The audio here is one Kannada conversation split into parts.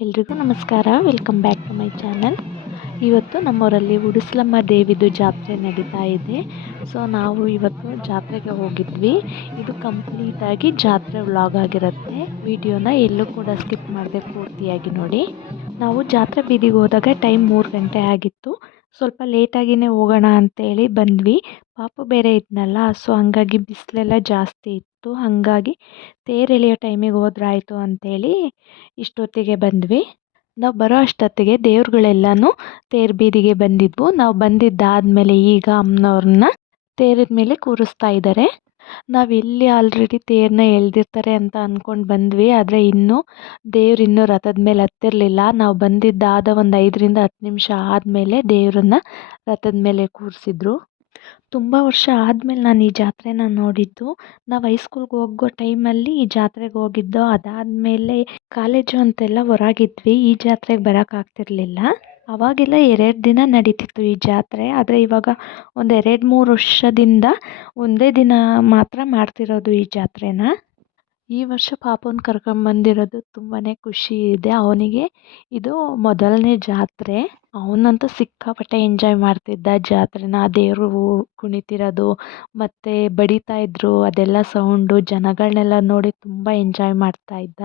ಎಲ್ರಿಗೂ ನಮಸ್ಕಾರ. Welcome back to my channel. ಇವತ್ತು ನಮ್ಮೂರಲ್ಲಿ ಉಡುಸ್ಲಮ್ಮ ದೇವಿದು ಜಾತ್ರೆ ನಡೀತಾ ಇದೆ. ಸೊ ನಾವು ಇವತ್ತು ಜಾತ್ರೆಗೆ ಹೋಗಿದ್ವಿ. ಇದು ಕಂಪ್ಲೀಟಾಗಿ ಜಾತ್ರೆ ವ್ಲಾಗ್ ಆಗಿರುತ್ತೆ. ವಿಡಿಯೋನ ಎಲ್ಲೂ ಕೂಡ ಸ್ಕಿಪ್ ಮಾಡದೆ ಪೂರ್ತಿಯಾಗಿ ನೋಡಿ. ನಾವು ಜಾತ್ರೆ ಬೀದಿಗೆ ಹೋದಾಗ ಟೈಮ್ 3 ಗಂಟೆ ಆಗಿತ್ತು. ಸ್ವಲ್ಪ ಲೇಟಾಗಿಯೇ ಹೋಗೋಣ ಅಂತೇಳಿ ಬಂದ್ವಿ. ಪಾಪು ಬೇರೆ ಇದ್ನಲ್ಲ, ಸೊ ಹಂಗಾಗಿ ಬಿಸಿಲೆಲ್ಲ ಜಾಸ್ತಿ ಇತ್ತು. ಹಾಗಾಗಿ ತೇರು ಎಳೆಯೋ ಟೈಮಿಗೆ ಹೋದ್ರಾಯ್ತು ಅಂತೇಳಿ ಇಷ್ಟೊತ್ತಿಗೆ ಬಂದ್ವಿ. ನಾವು ಬರೋ ಅಷ್ಟೊತ್ತಿಗೆ ದೇವ್ರುಗಳೆಲ್ಲನೂ ತೇರು ಬೀದಿಗೆ ಬಂದಿದ್ವು. ನಾವು ಬಂದಿದ್ದಾದಮೇಲೆ ಈಗ ಅಮ್ಮನವ್ರನ್ನ ತೇರಿನ ಮೇಲೆ ಕೂರಿಸ್ತಾ ಇದ್ದಾರೆ. ನಾವಿಲ್ಲಿ ಆಲ್ರೆಡಿ ತೇರನ್ನ ಎಳೆದಿರ್ತಾರೆ ಅಂತ ಅಂದ್ಕೊಂಡು ಬಂದ್ವಿ. ಆದರೆ ದೇವ್ರು ಇನ್ನೂ ರಥದ ಮೇಲೆ ಹತ್ತಿರಲಿಲ್ಲ. ನಾವು ಬಂದಿದ್ದಾದ ಒಂದು 5ರಿಂದ 10 ನಿಮಿಷ ಆದಮೇಲೆ ದೇವ್ರನ್ನ ರಥದ ಮೇಲೆ ಕೂರಿಸಿದ್ರು. ತುಂಬ ವರ್ಷ ಆದಮೇಲೆ ನಾನು ಈ ಜಾತ್ರೆನ ನೋಡಿದ್ದು. ನಾವು ಹೈಸ್ಕೂಲ್ಗೆ ಹೋಗೋ ಟೈಮಲ್ಲಿ ಈ ಜಾತ್ರೆಗೆ ಹೋಗಿದ್ದು. ಅದಾದಮೇಲೆ ಕಾಲೇಜು ಅಂತೆಲ್ಲ ಹೊರಗಿದ್ವಿ. ಈ ಜಾತ್ರೆಗೆ ಬರೋಕ್ಕಾಗ್ತಿರ್ಲಿಲ್ಲ. ಅವಾಗೆಲ್ಲ 2 ದಿನ ನಡೀತಿತ್ತು ಈ ಜಾತ್ರೆ. ಆದರೆ ಇವಾಗ ಒಂದು 2-3 ವರ್ಷದಿಂದ ಒಂದೇ ದಿನ ಮಾತ್ರ ಮಾಡ್ತಿರೋದು ಈ ಜಾತ್ರೆನ. ಈ ವರ್ಷ ಪಾಪುನ ಕರ್ಕೊಂಬಂದಿರೋದು ತುಂಬಾ ಖುಷಿ ಇದೆ. ಅವನಿಗೆ ಇದು ಮೊದಲನೇ ಜಾತ್ರೆ. ಅವನಂತೂ ಸಿಕ್ಕಾಪಟ್ಟೆ ಎಂಜಾಯ್ ಮಾಡ್ತಿದ್ದ ಜಾತ್ರೆನ. ದೇವರು ಕುಣಿತಿರೋದು ಮತ್ತು ಬಡಿತಾ ಇದ್ರು, ಅದೆಲ್ಲ ಸೌಂಡು, ಜನಗಳನ್ನೆಲ್ಲ ನೋಡಿ ತುಂಬ ಎಂಜಾಯ್ ಮಾಡ್ತಾ ಇದ್ದ.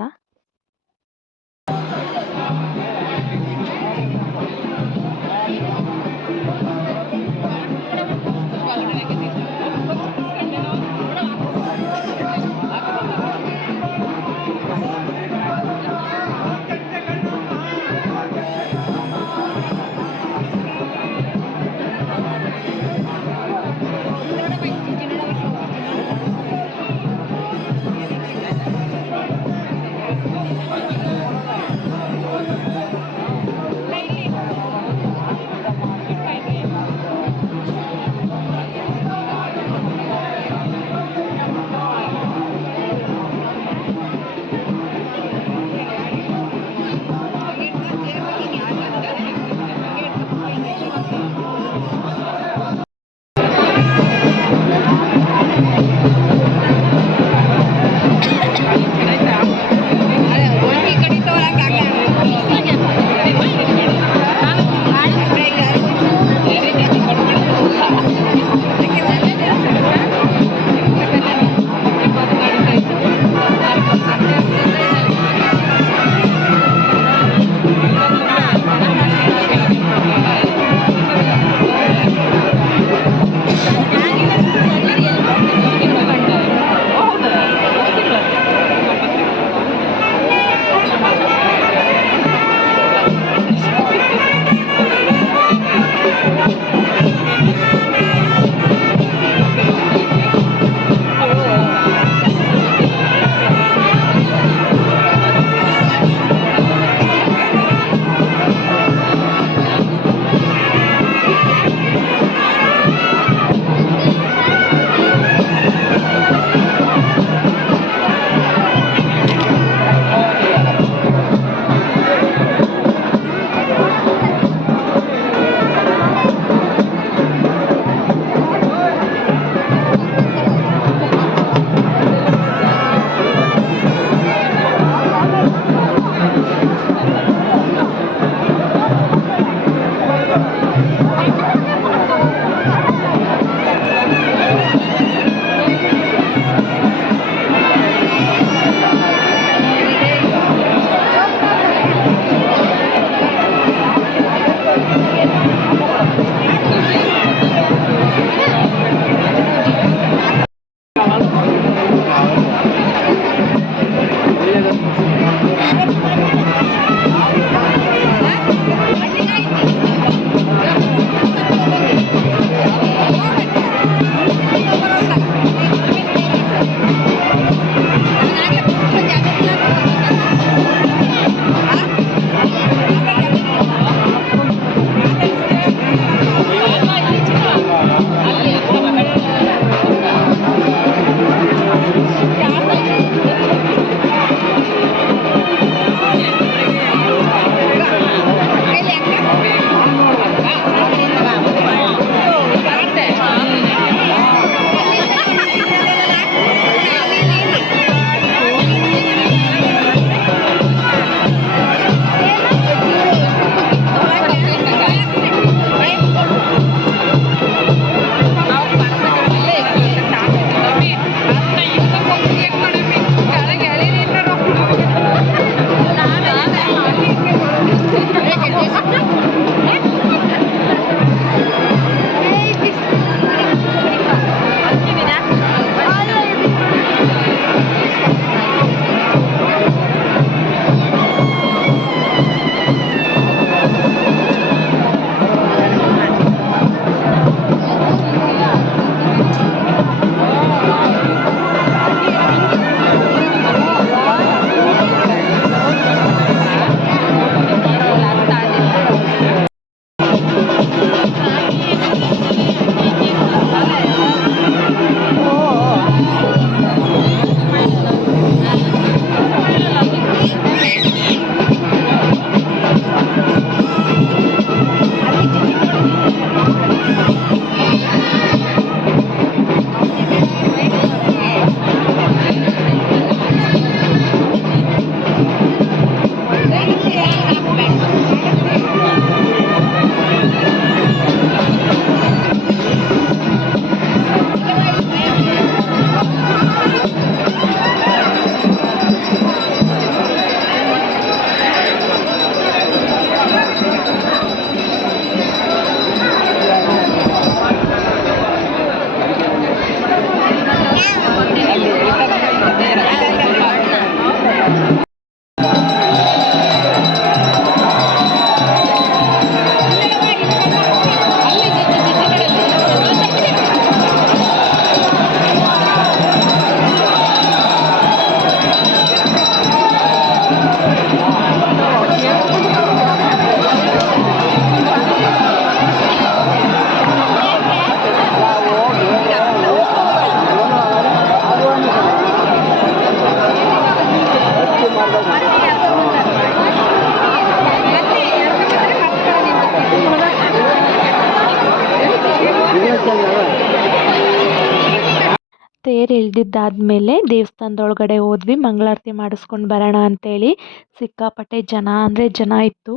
ತೇರು ಎಳೆದಿದ್ದಾದ್ಮೇಲೆ ದೇವಸ್ಥಾನದೊಳಗಡೆ ಹೋದ್ವಿ. ಮಂಗಳಾರತಿ ಮಾಡಿಸ್ಕೊಂಡು ಬರೋಣ ಅಂತೇಳಿ. ಸಿಕ್ಕಾಪಟ್ಟೆ ಜನ ಅಂದರೆ ಜನ ಇತ್ತು.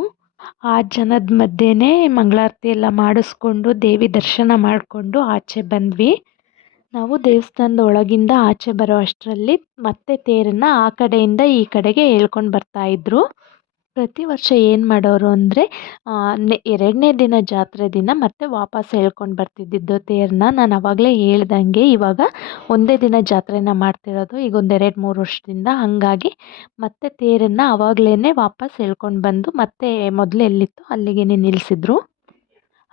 ಆ ಜನದ ಮಧ್ಯೆನೇ ಮಂಗಳಾರತಿ ಎಲ್ಲ ಮಾಡಿಸ್ಕೊಂಡು ದೇವಿ ದರ್ಶನ ಮಾಡಿಕೊಂಡು ಆಚೆ ಬಂದ್ವಿ. ನಾವು ದೇವಸ್ಥಾನದ ಒಳಗಿಂದ ಆಚೆ ಬರೋ ಅಷ್ಟರಲ್ಲಿ ಮತ್ತೆ ತೇರನ್ನು ಆ ಕಡೆಯಿಂದ ಈ ಕಡೆಗೆ ಎಳ್ಕೊಂಡು ಬರ್ತಾಯಿದ್ರು. ಪ್ರತಿ ವರ್ಷ ಏನು ಮಾಡೋರು ಅಂದರೆ 2ನೇ ದಿನ ಜಾತ್ರೆ ದಿನ ಮತ್ತೆ ವಾಪಸ್ ಎಳ್ಕೊಂಡು ಬರ್ತಿದ್ದಿದ್ದು ತೇರನ್ನ. ನಾನು ಆವಾಗಲೇ ಹೇಳ್ದಂಗೆ ಇವಾಗ ಒಂದೇ ದಿನ ಜಾತ್ರೆನ ಮಾಡ್ತಿರೋದು ಈಗ ಒಂದು 2-3 ವರ್ಷದಿಂದ. ಹಾಗಾಗಿ ಮತ್ತೆ ತೇರನ್ನು ಆವಾಗಲೇ ವಾಪಸ್ ಎಳ್ಕೊಂಡು ಬಂದು ಮತ್ತೆ ಮೊದಲು ಎಲ್ಲಿತ್ತು ಅಲ್ಲಿಗೆ ನಿಲ್ಲಿಸಿದ್ರು.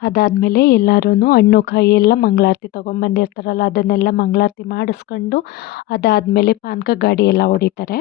ಅದಾದಮೇಲೆ ಎಲ್ಲರೂ ಹಣ್ಣು ಕಾಯಿ ಎಲ್ಲ ಮಂಗಳಾರತಿ ತೊಗೊಂಬಂದಿರ್ತಾರಲ್ಲ ಅದನ್ನೆಲ್ಲ ಮಂಗಳಾರತಿ ಮಾಡಿಸ್ಕೊಂಡು ಅದಾದಮೇಲೆ ಪಾನಕ ಗಾಡಿ ಎಲ್ಲ ಹೊಡಿತಾರೆ.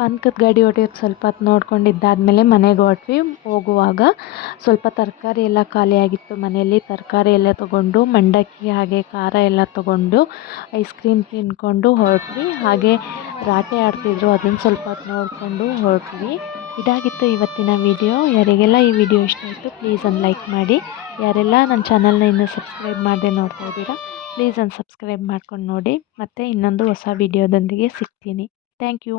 ಪಾನಕದ ಗಾಡಿ ಹೊಡೆಯೋದು ಸ್ವಲ್ಪ ಹೊತ್ತು ನೋಡ್ಕೊಂಡಿದ್ದಾದಮೇಲೆ ಮನೆಗೆ ಹೊರಟ್ವಿ. ಹೋಗುವಾಗ ಸ್ವಲ್ಪ ತರಕಾರಿ ಎಲ್ಲ ಖಾಲಿಯಾಗಿತ್ತು ಮನೆಯಲ್ಲಿ. ತರಕಾರಿ ಎಲ್ಲ ತೊಗೊಂಡು ಮಂಡಕ್ಕಿ ಹಾಗೆ ಖಾರ ಎಲ್ಲ ತೊಗೊಂಡು ಐಸ್ ಕ್ರೀಮ್ ತಿಂದ್ಕೊಂಡು ಹೊರಟ್ವಿ. ಹಾಗೆ ರಾಟೆ ಆಡ್ತಿದ್ರು ಅದನ್ನು ಸ್ವಲ್ಪ ಹೊತ್ತು ನೋಡಿಕೊಂಡು ಹೊರಟ್ವಿ. ಇದಾಗಿತ್ತು ಇವತ್ತಿನ ವಿಡಿಯೋ. ಯಾರಿಗೆಲ್ಲ ಈ ವಿಡಿಯೋ ಇಷ್ಟ ಆಯಿತು ಪ್ಲೀಸ್ ಒಂದು ಲೈಕ್ ಮಾಡಿ. ಯಾರೆಲ್ಲ ನನ್ನ ಚಾನಲ್ನ ಇನ್ನೂ ಸಬ್ಸ್ಕ್ರೈಬ್ ಮಾಡದೆ ನೋಡ್ತಾ ಇದ್ದೀರಾ ಪ್ಲೀಸ್ ಒಂದು ಸಬ್ಸ್ಕ್ರೈಬ್ ಮಾಡ್ಕೊಂಡು ನೋಡಿ. ಮತ್ತು ಇನ್ನೊಂದು ಹೊಸ ವಿಡಿಯೋದೊಂದಿಗೆ ಸಿಗ್ತೀನಿ. Thank you.